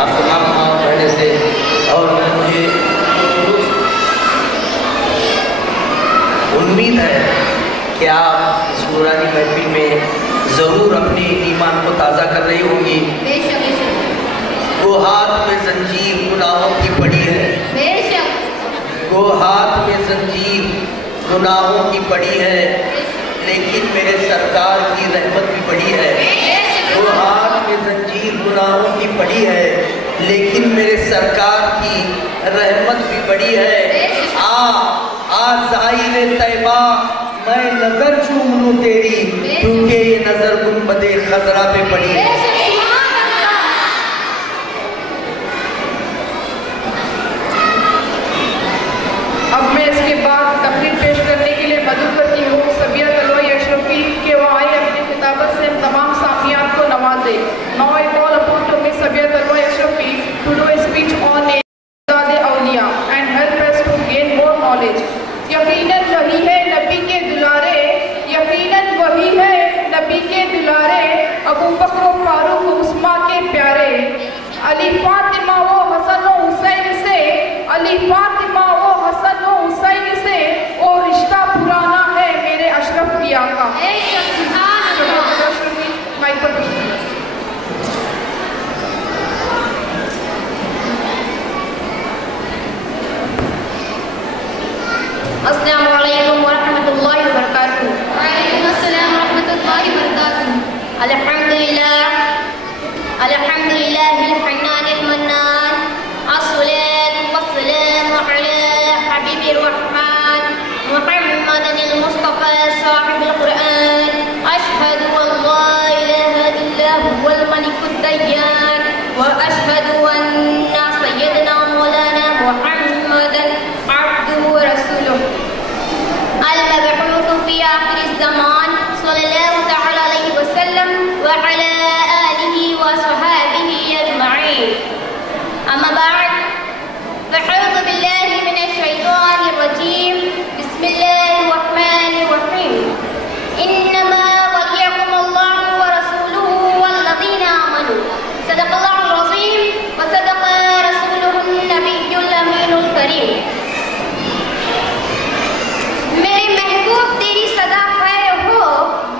آپ تمام ماں بہنیں سے، اور مجھے امید ہے کہ آپ اس نورانی محفل میں ضرور اپنے ایمان کو تازہ کر رہی ہوں گی۔ بے شک وہ ہاتھ میں زنجیر گناہوں کی پڑی ہے، بے شک وہ ہاتھ میں زنجیر گناہوں کی پڑی ہے، لیکن میرے سرکار کی رحمت بھی پڑی ہے۔ وہ ہاتھ میں زنجیر گناہوں کی پڑی ہے، لیکن میرے سرکار کی رحمت بھی پڑی ہے۔ زائر طیبہ میں نظر چوم لوں تیری، کیونکہ یہ نظر گنبد خضرا پہ پڑی ہے۔ اب میں اس کے بعد تقریر پیش کرنے کے لیے مدعو کرتی ہوں سبیہ طلوہ اشرفی کہ وہ آئے اپنی خطابت سے تمام سامعین کو نوازے۔ Now I call upon to Miss Sabia Talwa Ashrafi to do a speech on Izzat Awliya and help us to gain more knowledge. یقیناً وہی ہے نبی کے دلارے، یقیناً وہی ہے نبی کے دلارے، ابو بکر و فاروق و عثمان کے پیارے، علی فاطمہ و حسن و حسین سے، علی فاطمہ و حسن و حسین سے، اور رشتہ پرانا ہے میرے اشرف کی آقا۔ مائک پر السلام علیکم ورحمۃ اللہ وبرکاتہ۔ وعلیکم السلام ورحمۃ اللہ وبرکاتہ۔ الحمد للہ الحنان المنان، الصلاة والسلام على حبیب الرحمن محمد المصطفى صاحب القرآن، اشہد ان لا الہ الا هو الملک الدیان، واشہد ان سیدنا مولانا محمدا عبدہ ورسولہ المبعوث في آخر الزمان صلى الله تعالى عليه وسلم وعلى آله وصحابه أجمعين، أما بعد فأعوذ بالله من الشيطان الرجيم، بسم الله الرحمن الرحيم، إنما وليكم الله ورسوله والذين آمنوا، صدق الله العظيم وصدق رسوله النبي الأمين الكريم۔ میرے محبوب تیری صدا خیر ہو،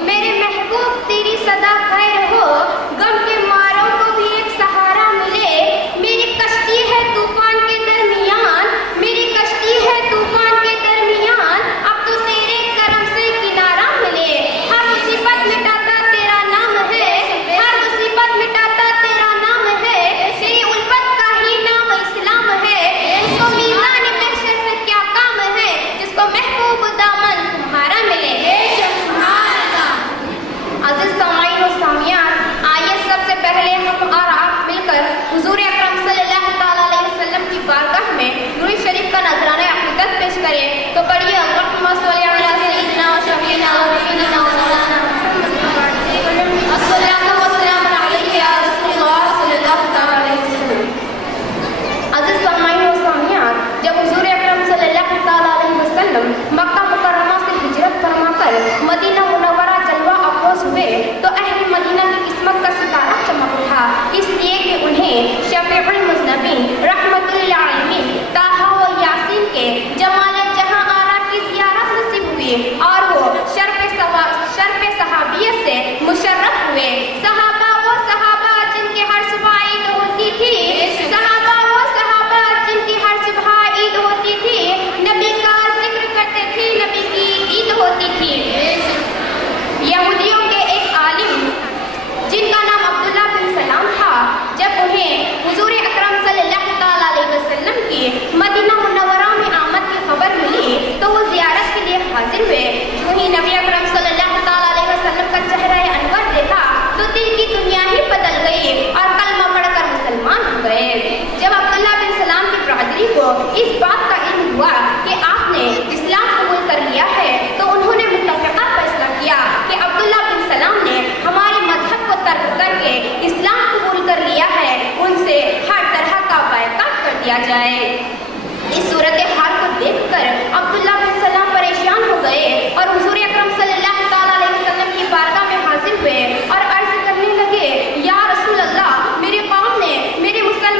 میرے محبوب تیری صدا خیر ہو، غم کے ماروں کو بھی ایک سہارا ملے، میری کشتی ہے طوفان کے درمیان، میری کشتی ہے طوفان کے درمیان، اب تو تیرے کرم سے کنارہ ملے، ہر مصیبت مٹاتا تیرا نام ہے، ہر مصیبت مٹاتا تیرا نام ہے، تیری الفت کا ہی نام اسلام ہے، جس کو میزان محشر سے کیا کام ہے، جس کو محبوب دامن تمہارا ملے۔ عزیز سامعین و سامعات، آئیے سب سے پہلے ہم اور آپ مل کر حضور اکرم صلی اللہ تعالیٰ علیہ وسلم کی بارگاہ میں نور شریف کا نذرانہ عقیدت پیش کریں تو پڑھیے اللہم صلی علی سیدنا و شفیعنا و رسولنا و مولانا الصلاۃ والسلام علیک یا رسول اللہ صلی اللہ تعالیٰ علیہ وسلم۔ عزیز سامعین و سامعات، جب حضور اکرم صلی اللہ تعالیٰ علیہ وسلم مکہ مکرمہ سے ہجرت فرما کر مدینہ منورہ جلوہ افروز ہوئے تو اہل مدینہ کی قسمت کا ستارہ چمک اٹھا، اس لیے کہ انہیں شفیع المذنبین رحمت للعالمین طٰہٰ و یاسین کے جمال جہاں آرا کی زیارت نصیب ہوئی اور وہ شرف صحابیت سے مشرف ہوئے۔ صحابہ وہ صحابہ جن کے ہر صبح عید ہوتی تھی، صحابہ وہ صحابہ جن کی ہر صبح عید ہوتی تھی، نبی کا ذکر کرتے تھے، نبی کی عید ہوتی تھی۔ یہودیوں کے ایک عالم جن کا نام عبداللہ بن سلام تھا، جب انہیں حضور اکرم صلی اللہ تعالیٰ علیہ وسلم کی مدینہ منورہ میں آمد کی خبر ملی تو وہ زیارت کے لیے حاضر ہوئے۔ جو ہی نبی اکرم صلی اللہ تعالیٰ علیہ وسلم کا چہرہ انور دیکھا تو دل کی دنیا ہی بدل گئی اور کلمہ پڑھ کر مسلمان ہو گئے۔ جب عبداللہ بن سلام کی برادری کو اس بات کا علم ہوا کہ آپ نے اسلام قبول کر لیا ہے تو انہوں نے متفقہ فیصلہ کیا کہ عبداللہ بن سلام نے ہمارے مذہب کو ترک کر کے اسلام قبول کر لیا ہے، ان سے ہر طرح کا بائیکاٹ کر دیا جائے۔ اس صورتحال کو دیکھ کر عبداللہ بن سلام پریشان ہو گئے اور حضور اکرم صلی اللہ تعالیٰ علیہ وسلم کی بارگاہ میں حاضر ہوئے اور عرض کرنے لگے، یا رسول اللہ، میرے قوم نے، میرے مسلمان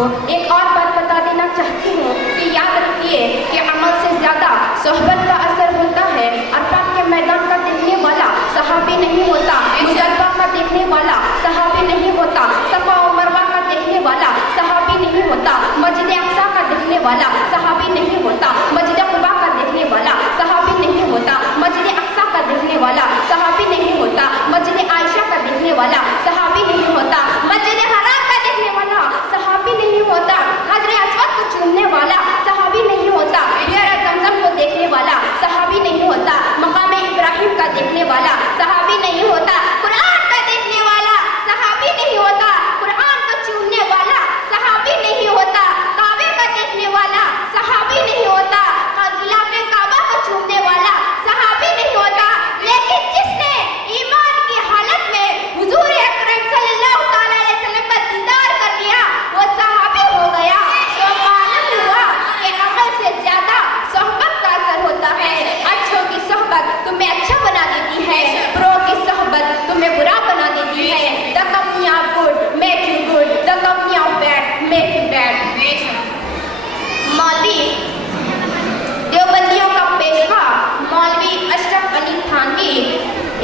आपको एक और बात बता देना चाहती हूँ कि याद रखिए कि अमल से ज़्यादा सोहबत का असर होता है। अरफात के मैदान का देखने वाला सहाबी नहीं होता, मुजल्फा का देखने वाला सहाबी नहीं होता, सफा और मरवा का देखने वाला सहाबी नहीं होता, मस्जिद अक्सा का देखने वाला सहाबी नहीं होता, मस्जिद कुबा का देखने वाला सहाबी नहीं होता, मस्जिद अक्सा का देखने वाला सहाबी नहीं होता, मस्जिद आयशा का देखने वाला सहाबी नहीं होता, मस्जिद हराम का देखने वाला सहाबी नहीं होता, हजरे अस्वद को चूमने वाला सहाबी नहीं होता, बियर जमजम को देखने वाला सहाबी नहीं होता, मकाम इब्राहिम का देखने वाला सहाबी नहीं होता, कुरान का देखने वाला सहाबी नहीं होता, कुरान को चूमने वाला सहाबी नहीं होता, काबे का देखने वाला सहाबी नहीं होता, गिलाफे काबा को चूमने वाला सहाबी नहीं होता। लेकिन जिसने ईमान की हालत में हुजूर अकरम सल्लल्लाहु अलैहि वसल्लम का दीदार कर लिया वो सहाबी हो गया। तो मालूम हुआ कि अमल से ज्यादा सोहबत का असर होता है। अच्छों की सोहबत तुम्हें अच्छा बना देती है, बुरों की सोहबत तुम्हें बुरा बना देती है। The company of good make you good, the company of bad make you bad। मौलवी देवबंदियों का पेशवा मौलवी अशरफ अली थानवी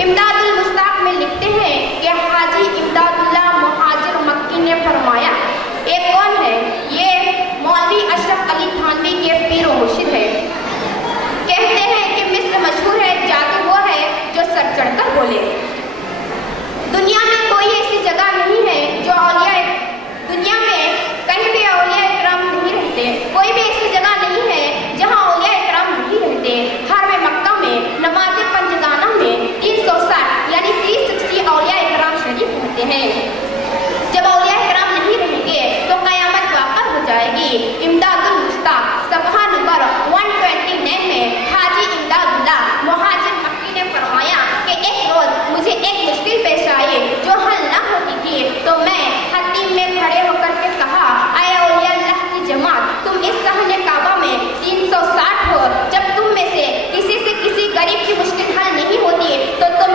इमदादुल मुश्ताक में लिखते हैं कि हाजी इमदादुल्लाह मुहाजिर मक्की ने फरमाया। ये कौन है? ये मौलवी अशरफ अली थानवी के पीर व मुर्शिद है। कहते हैं कि मिस्र मशहूर है, जादू वो है जो सर चढ़कर बोले। दुनिया में कोई ऐसी जगह नहीं है जो औलिया, दुनिया में कहीं भी औलिया इकराम नहीं रहते, कोई भी ऐसी जगह नहीं है जहाँ औलिया इकराम नहीं रहते। हर में मक्का में नमाज पंजगाना में 360 यानी 360 औलिया इकराम शरीफ रहते हैं। जब औलिया इकराम नहीं रहेंगे तो क़यामत वाक़ा हो जाएगी। इमदादुल मुश्ताक सफ़हा नंबर 129 में हाजी इमदादुल्लाह मुहाजिर मक्की ने फरमाया कि एक रोज मुझे एक मुश्किल पेश आई जो हल न होती थी, तो मैं हतीम में खड़े होकर के कहा, आए औलिया अल्लाह की जमात, तुम इस सहने काबा में 360 हो, जब तुम में से किसी गरीब की मुश्किल हल नहीं होती तो तुम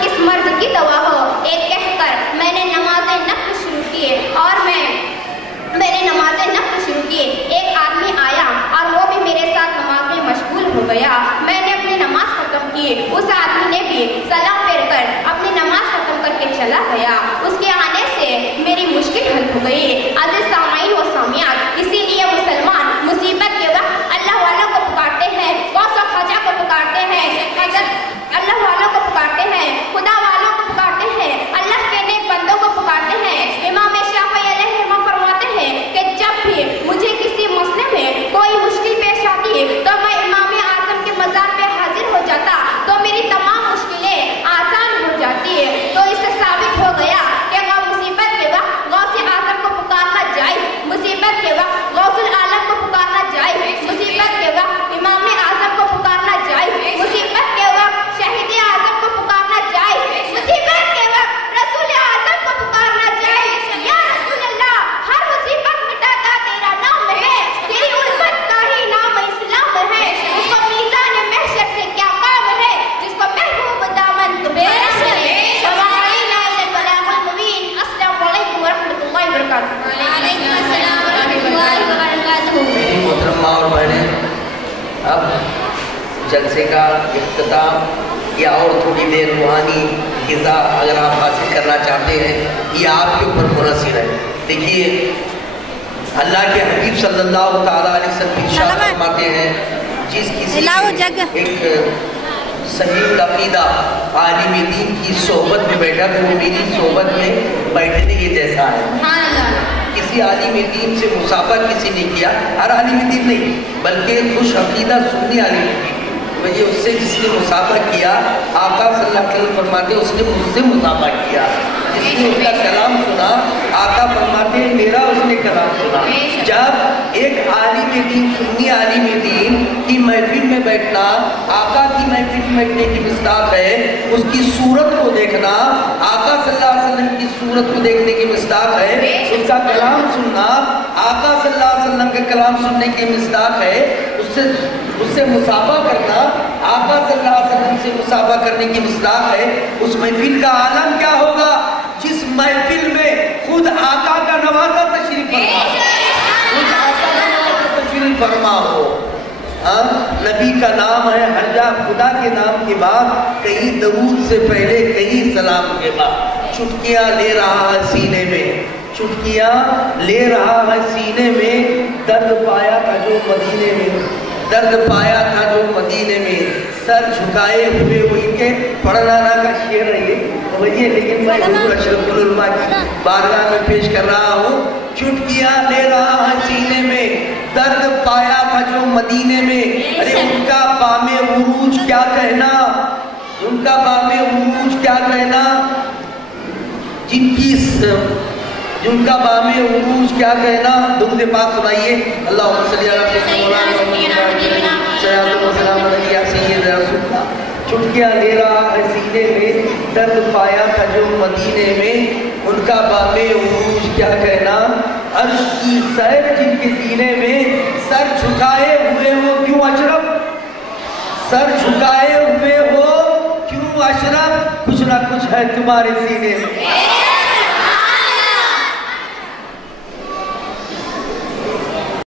किस मर्ज की दवा हो। एक कहकर मैंने नमाज़े नफ़्ल शुरू की और मैंने नमाज़े नफ़्ल शुरू की। एक आदमी आया और वो भी मेरे साथ नमाज में मशगूल हो गया। मैंने अपनी नमाज खत्म की, उस आदमी ने भी सलाम फेर कर अपनी नमाज खत्म करके चला गया। उसके आने से मेरी मुश्किल हल हो गई। अज़ीज़ सामाईन व सामियात, इसीलिए मुसलमान मुसीबत के वक्त अल्लाह वालों को पुकारते हैं, गौस और ख्वाजा को पुकारते हैं, अल्लाह वालों को पुकारते हैं, खुदा वालों को पुकारते हैं, अल्लाह के नेक बंदों को पुकारते हैं। इमाम शाफ़ी अलैहिर्रहमा फरमाते हैं कि जब भी मुझे किसी मसले में कोई मुश्किल पेश आती तो मैं इमाम आज़म के मज़ार पे हाजिर हो जाता तो मेरी तमाम मुश्किलें आसान हो जाती है। तो इससे साबित हो गया कि मुसीबत के वक्त गौसे आज़म को पुकारना जायज़, मुसीबत के वक्त गौसुल आलम को पुकारना जायज़, मुसीबत के वक्त इमाम आज़म को पुकारना जायज़, मुसीबत के वक्त शहीद आज़म को पुकारना जायज़, मुसीबत के वक्त रसूल आज़म को पुकारना जायज़। या रसूल अल्लाह, हर मुसीबत मिटाता तेरा नाम है, तेरी उम्मत का ही नाम इस्लाम है। उसको मीज़ान महशर से क्या काम है, जिसको महबूब दामन तुम्हारा है। वमाअलैना इल्लल बलागुल मुबीन। अस्सलामु अलैकुम व रहमतुल्लाहि व बरकातुहू। वालेकुम अस्सलाम व रहमतुल्लाहि व बरकातुहू। मोहतरमा और बहनें, अब जलसे का इख्तिताम या और थोड़ी देर रूहानी ग़िज़ा अगर आप हासिल करना चाहते हैं, ये आपके ऊपर मुनहसर है। देखिए, अल्लाह के हबीब सल्लल्लाहु तआला अलैहि वसल्लम इरशाद फरमाते हैं, जिस किसी एक सहीह अक़ीदा आलिम दीन की सोहबत में बैठा तो वो मेरी सोहबत में बैठने के जैसा है। किसी आलिम दीन से मुसाफा किसी ने किया, हर आलिम दीन नहीं बल्कि खुश अक़ीदा सुन्नी आलिम दीन, वही उससे जिसने मुसाफा किया, आका सल्लल्लाहु अलैहि वसल्लम फरमाते उसने मुझसे मुसाफा किया। जिसने उसका कलाम सुना, आका फरमाते मेरा उसने कलाम सुना। जब एक आलिम दीन, सुन्नी आलिम दीन की महफिल में बैठना आका की महफिल में बैठने की मिस्ताक है, उसकी सूरत को देखना आका सल्लल्लाहु अलैहि वसल्लम की सूरत को देखने की मिस्ताक है, उसका कलाम सुनना आका सल्लल्लाहु अलैहि वसल्लम का कलाम सुनने की मिस्ताक है, उससे मुसाफा करना आका सल्लल्लाहु अलैहि वसल्लम से मुसाफा करने की मिस्ताक है। उस महफिल का आलम क्या होगा जिस महफिल में खुद आका का नवासा तशरीफ فرما ہو. نبی کا نام ہے ہر جا خدا کے نام کے بعد, کہیں درود سے پہلے کہیں سلام کے بعد. چٹکیاں لے رہا ہے سینے میں, چٹکیاں لے رہا ہے سینے میں, درد پایا تھا جو مدینے میں, درد پایا تھا جو مدینے میں, سر جھکائے ہوئے وہ ان کے پڑھنا کا شعر ہے یہ, لیکن میں حضور اشرف العلماء کی بارگاہ میں پیش کر رہا ہوں. چٹکیاں لے رہا ہے سینے میں, درد پایا تھا جو مدینے میں. ارے ان کا بام عروج کیا کہنا, ان کا بام عروج کیا کہنا, جن کا بام عروج کیا کہنا. درود پاک سنائیے. اللہم صلی علی سیدنا محمد. چٹکیاں لے رہا ہے سینے میں, درد پایا تھا جو مدینے میں, ان کا بام عروج کیا کہنا. عرش کی سیر جن کے سینے میں, سر جھکائے ہوئے ہو کیوں اشرف, سر جھکائے ہوئے ہو کیوں اشرف, کچھ نہ کچھ ہے تمہارے سینے میں.